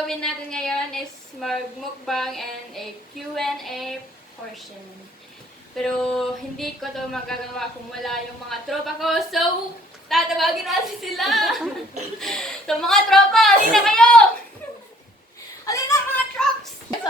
gagawin natin ngayon is mag-mukbang and a Q&A portion. Pero hindi ko to magagawa kung wala yung mga tropa ko. So, tatawagin natin sila. So, mga tropa, halina kayo! Halina mga trops! So,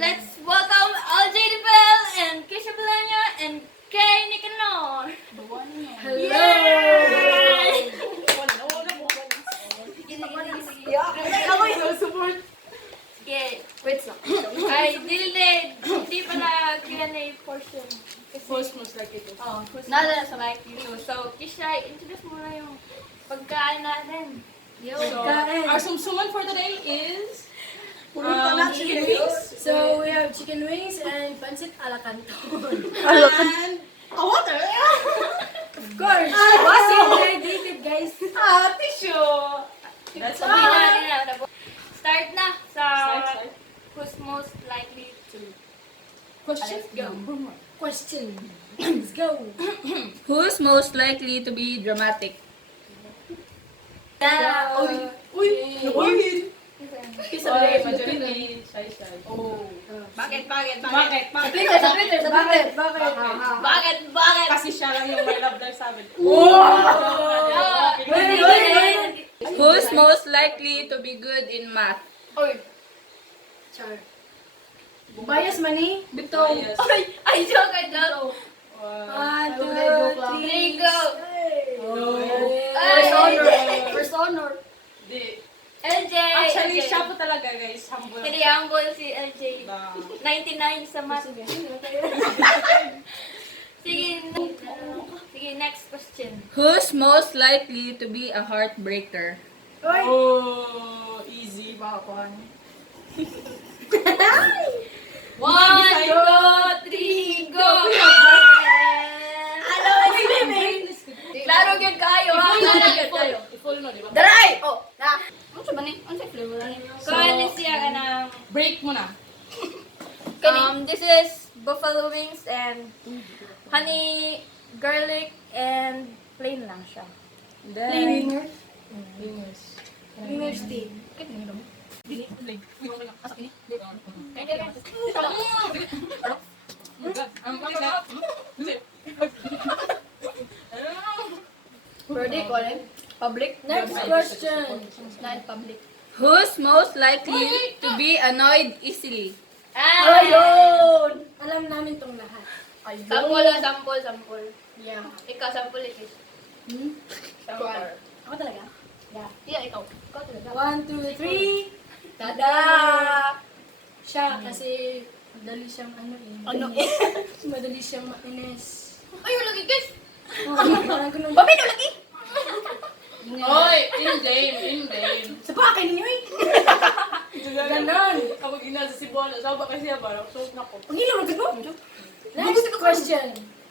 let's welcome Eljay and Keisha Kaye and Kaye Nicanor. Hello! Okay, wait lang. Ay, hindi pala Q&A portion. Most likely to. Oh, nada sa like you. So, Keisha, introduce mo na yung pagkain natin. So, our sumsuman for today is chicken wings. So we have chicken wings and pancit a la canton. and a water. Of course. So hydrated, guys. Tissue. That's Sabi natin na. Start na sa Start. who's most likely to. Question. Let's go. Question. Let's go. Who's most likely to be dramatic? Uy! Uy! Kisa Oy, majorin. Shy. Oh. Bakit? Sa Twitter. Bakit? Kasi siya lang yung may love life sa amin. Who's most likely to be good in math? Oy! Char. Bias money. Bitong. Yes. Ay, joke. One, two, Three, go! First honor. Di. Eljay! Actually, siya po talaga, guys. Humble. Hindi, humble si Eljay. Na- 99 sa math. Sige, next question. Who's most likely to be a heartbreaker? Oy. Oh, easy. Baka kuhan. 1, 2, 3, go! Ano, klaro yun kayo, ha? Klaro yun kayo. I-full mo, di ba? Daray! Oh, na. Ano sa mani? Ano sa flavor? Kaya siya ka ng... Break mo na. This is buffalo wings and honey, garlic, and plain lang siya. Winger. Wingers. Steak. Pwede ko rin. Public? Next question. Not public. Who's most likely to be annoyed easily? Ayun! Alam namin tong lahat. Sample. Yeah. Ikaw, sample it. Sample. Ako talaga? Yeah, ikaw. Ikaw talaga. 1, 2, 3. Tada! Siya kasi madali siyang Ano? madali siyang mainis. Ay, lagi guys! Parang ganun. Pamino lagi! Oy! In Dane. Sa pa akin niyo eh. Ganon. Kapag inasa si Buwan, sabi ba kasi ba? So, nako. Ang ilaw na ganon. Next question.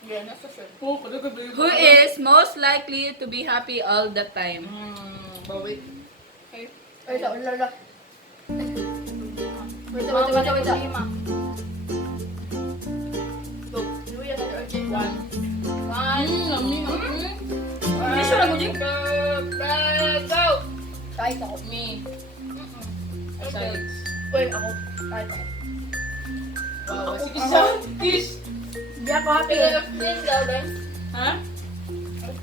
Yeah, nasa siya. Oo, pala ka ba yun? Who is most likely to be happy all the time? Bawit. Ay, wala. Wait. One. Hindi siya lang mo dyan. Go! Kahit ako. Me. Okay. Sides. Wait, ako. Kahit ako. Wow, sige siya. Kiss. Hindi ako happy. Friend daw, Ben. Ha?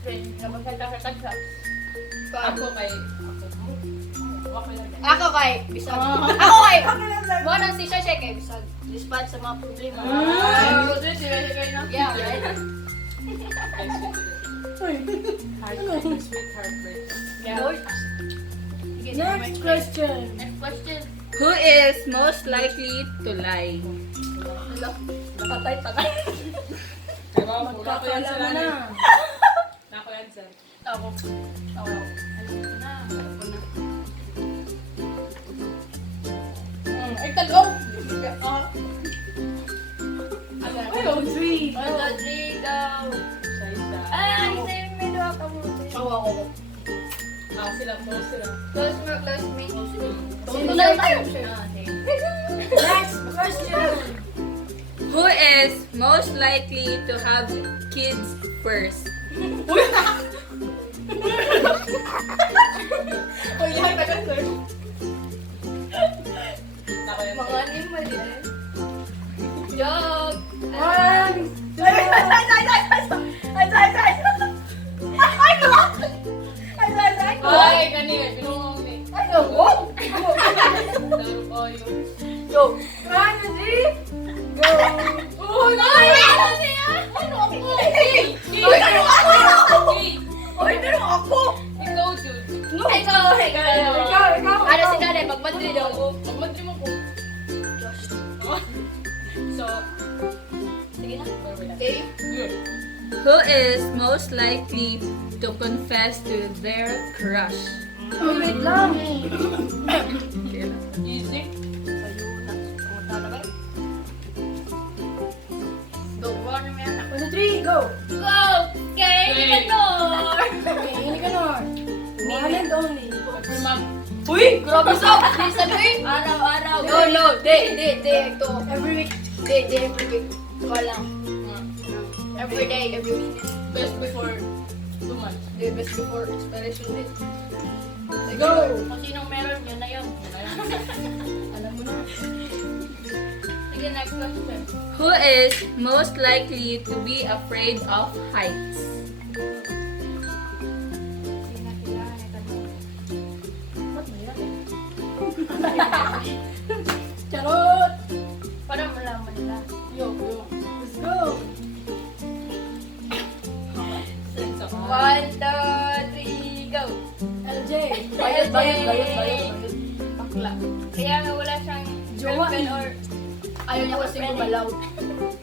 Friend. Napagkagkakag sa. Ako kay... Okay lang. Ako kay Bisag. Ako kay! Mo nang si Shashay kay Bisag. Dispatch sa mga problema. Yeah, right? Sweet heartbreak. Yeah. Next question. Next question. Who is most likely to lie? Patay. Diba? Pura ko yan Magkakala sila. na. Nako yan sir. Ako. Ay, talo! Hello, 3. Rodrigo. Siya. Ay, may doha ka mo. Ako. Sila. Close me. Sino na na tayo? Next question. Who is most likely to have kids first? Oh, yeah, taga-sir. Mga animal din. Joke! One, two, Ay, kanina. Pinungaw ni. Darup oyo. go. One, two, three, go. Oh, no! Ano siya? Ikaw, Jude. Ikaw. Ano si Dale? Pag-Madrid ako. Magmadri mo ko. So, Sige na. okay. Good. Who is most likely to confess to their crush? Oh, wait lang. Easy. Go, one na may anak. 1, 2, 3, go. Go! Kay Nicanor! Okay, ini ka na. One and only. Pepper ma'am. Uy! Grabe sa! Please sabihin! Araw-araw. No. Day. Ito. Every week. Day. Every week. Ito lang. Every day, every minute. Best before 2 months. Day best before expiration date. Go. Kung sinong meron, yun na yun. Alam mo na. Sige, next question. Who is most likely to be afraid of heights? Charot. Para malaman nila. Yo. Let's go. Sense ako. 1, 2, 3, go! Eljay. Bayad. Bakla. Kaya nga wala siyang Jowa. girlfriend or Ayaw niya kasi Friend. gumalaw.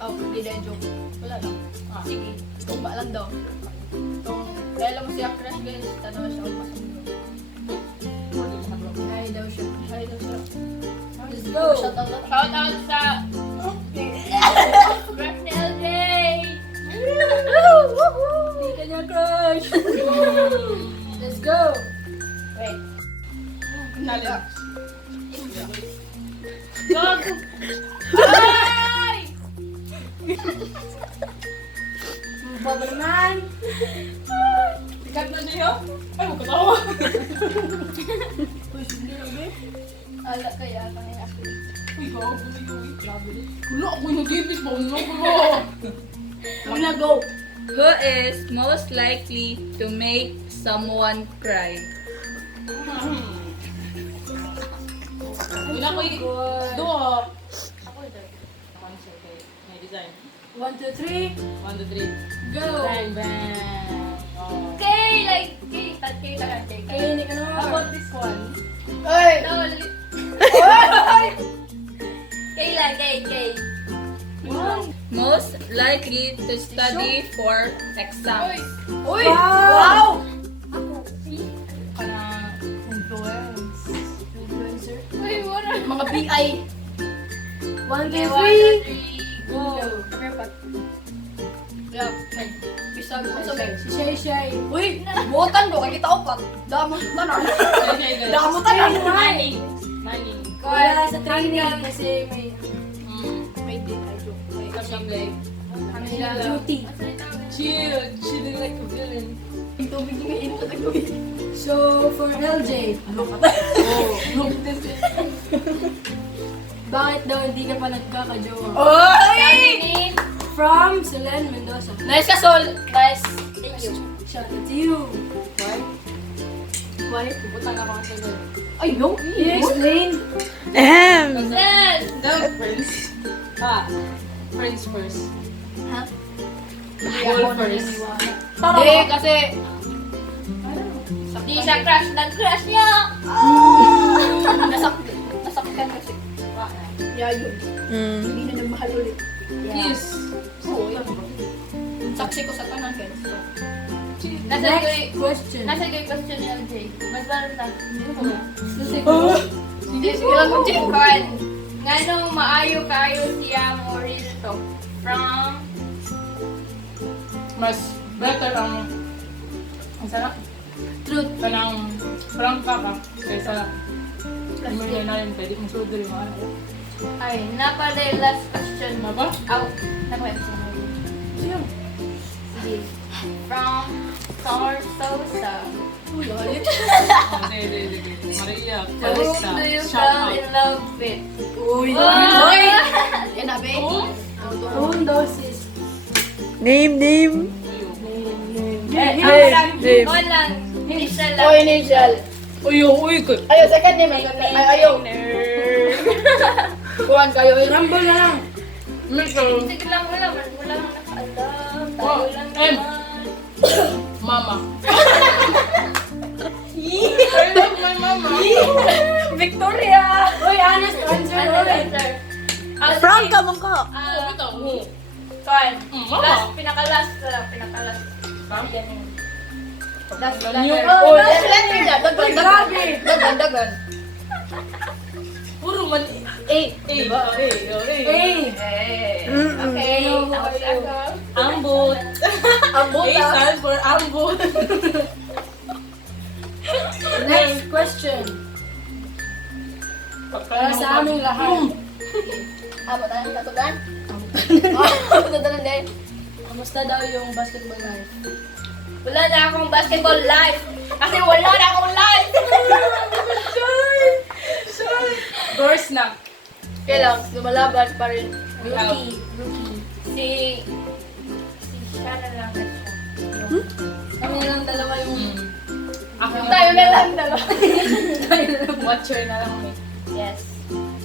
Oh, hindi na joke. Wala lang. sige. Tumba lang daw. Kaya alam mo siya crush guys, tanong siya kung masundo. Ayaw daw siya. Ay, daw siya. Let's go. Shout out sa crush ni Eljay! Hindi ka niya crush. Let's go. Wait. Nalit. Go! Ay! Baba naman. Sikat na niyo? Ay, huwag katawa. Uy, hindi lang eh. Ala kaya kami actually. Uy, gago na yun. Grabe din. Wala, ako yung nag-ibig. Bawal ko. Una, go. Who is most likely to make someone cry? Wala ko yung... Doon. Ako din. Concert kay may design. 1, 2, 3, 1, 2, 3. go. Bang, bang. Oh. Kay, like, kay lang, kay. Kaya hindi ka How na. about this one? Ay! No, kay lang, kay. Most likely to study for exams. Uy! Wow! Parang influence. Influencer. Uy, wala. Mga BI. 1, 2, 3, 3, go. Come here, Pat. Yeah, hey. Bisag mo sa bag. Si Shay Shay. Uy! Buotan ko, kakita ko pa. Damot na na. Okay, guys. Damot na na. Mining. Mining. Wala sa training kasi may May din, I joke. May Something like duty. chill. Chilling like a villain. Yung tubig niya ito nagawin. So, for LJ, Oh, look this. bakit daw hindi ka pa nagkakajowa? Oy! From Selen Mendoza. Nice ka, Sol. Nice. Thank you. Shout out to you. Why? Pupunta ka pa sa girl. Ay, no. Can you explain? Yes! The friends. Friends first. Ha? Goal first. Hindi, kasi di siya crush ng crush niya. Nasaktan kasi. Yeah, yun. Hindi na nagmahal ulit. Yes. Oo, yun. Saksi ko sa tanan, guys. Nasa Next question. yung question ni LJ. Mas lalo na. Sige. Sige lang kung chikon. Nga nung maayo kayo siya mo real talk. From Mas better ang sarap. Truth. Kanang frank ka kaysa hindi mo na rin pwede kong sulod rin mga anak. ay, napala yung last question. Ano ba? Out. Nakwento. Sige. from Sorsosa. Maria, Who Calista, do you shout fall out. in love with? Uy, Who knows this? Name. Ko lang. Isa lang. initial. Uy, ko. Ayo, second name. Ayo. Kuhan kayo. Rumble na lang. Sige lang, wala lang nakaalam. Tayo lang M. naman. Mama. I love my mama. Victoria! Uy, honest answer. Ano Uy. answer? Frank ka mong ko. Ito, who? Kuan. Mama. Last, pinaka-last na lang, pinaka-last. Huh? Yan yun. Last letter. Oh, last letter na. Grabe. Dagan. Puro man. Diba? Eh. Okay, tapos ako. Ambot. Ambot A stands for ambot. Next question. Para sa aming lahat. Amo tayo, tatugan? Tatalan din. Kamusta daw yung basketball life? Wala na akong basketball life. Kasi wala na akong life. Girls na. Kailang, lumalaban pa rin. Rookie. Si Shana lang na siya. Kami lang dalawa yung... Ako Tayo na lang dalawa. watcher na lang kami. Yes.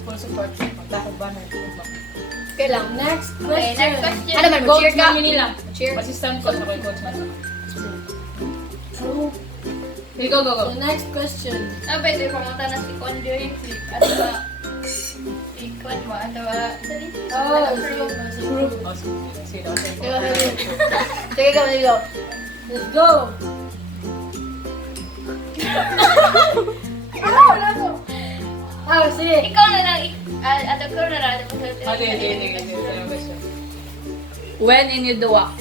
Full support. Magtakot ba na? Kailang, next Okay, question. next question. Ano man, Coach mag-cheer ka? namin nila. Cheer. Assistant coach ako yung coach na. So, Okay, go. so next question. Pwede pumunta na si Con during clip. Ano ba? Si Con mo, ano ba? Oh, Si group. Oh, sige. Sige ka, Manilo. Let's go! Wala ko. Ah, sige. Ikaw na lang. Ato ko na lang. Sige. When in you do walk.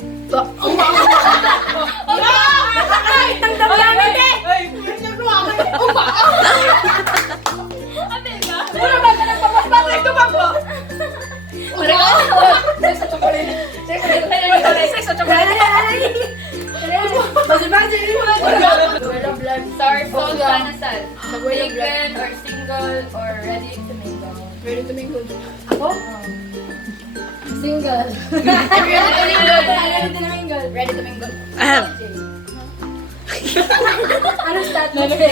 Taken or single or ready to mingle. Ready to mingle. Ako? Single. Ready to mingle. Ready to mingle. Ano stat mo? Sige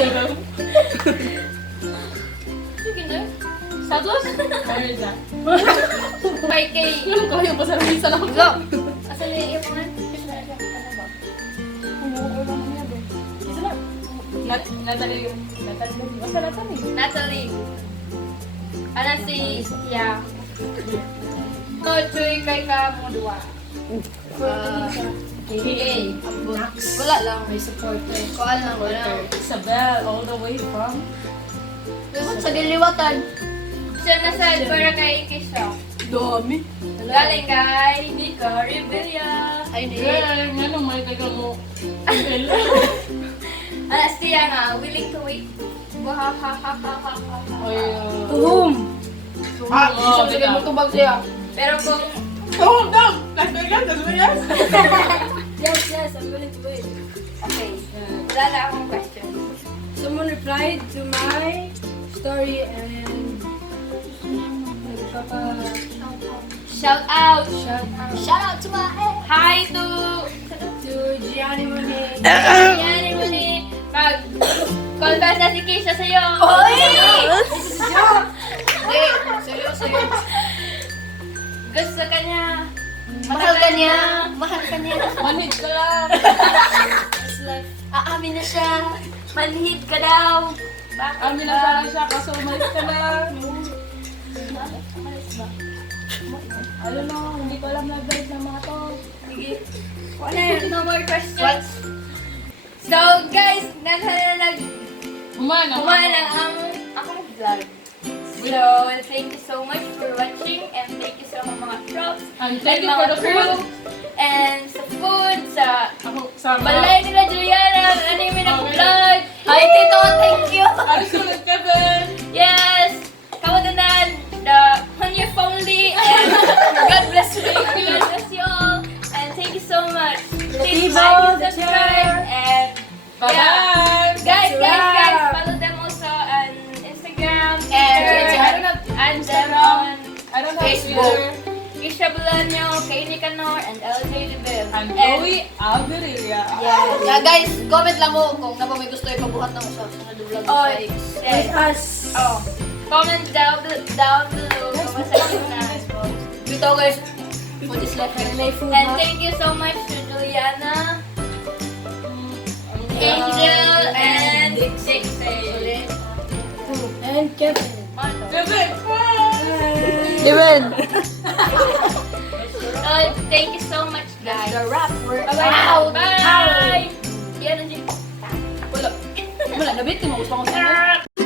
na. Status? Married na. 5K. Alam ko yung pasalamin sa lakot. Go! Asan na yung mga? Natalie. Basta Natalie. Natalie. Ano si... Yeah. So, Chuy kay ka mo dua. Okay. Wala lang, may supporter. Kuan lang, wala. Isabel, all the way from... Sa diliwatan. Siya na sa para kay Keisha. Dami. Galing kay Nico Revilla. Ay, hindi. Girl, nga nung may tagal mo. Siya nga, willing to wait. Wahahahahaha. Tuhum. Oh, Sige mo tubag siya. Pero kung Oh, dog! Las Vegas, Las Vegas! Yes, I'm willing to wait. okay, wala na akong question. Someone replied to my story and Shout out! shout out to my Hi to Gianni Monet. Yan mo ni mag-confess na si Keisha sa'yo. Oy! Seryoso yun. Gusto ka niya. Mahal ka niya. Mahal ka niya. Manhid ka lang! It's like, aamin na siya. Manhid ka daw. Bakit Amin na sana siya, kaso umalis ka na. Alam mo, hindi ko alam na guys ng mga to. Sige. Wala yun. No more questions. So guys, nasa na Umana. Kumana ang akong vlog. So, thank you so much for watching and thank you so much mga props And thank you for the food. and sa food, sa Ako, sa balay nila Juliana, ano yung nag-vlog. Hi Tito, thank you. Arsul at Kevin. Yes, kamudanan, the Honey family and God bless you. God bless you all and thank you so much. Tito Table, like, the subscribe, chair. and Bye-bye! guys, wrap. follow them also on Instagram, And Twitter, I don't have and them Instagram. on I don't have Facebook. Twitter. Keisha Kaye, Kaye Nicanor, and Eljay And Chloe Alberia. Yeah, guys, comment lang mo kung na ba may gusto ipabuhat ng sa sunod vlog Oh, sa X. With yes. us. Oh, comment down below kung masaya na. Dito guys, food is left. May food And ha? thank you so much to Juliana, Angel, and Dixie. And Kevin. Steven! Thank you so much, guys. The wrap. We're Bye! Bye! Yan ang Wala, nabit mo. Gusto ko sa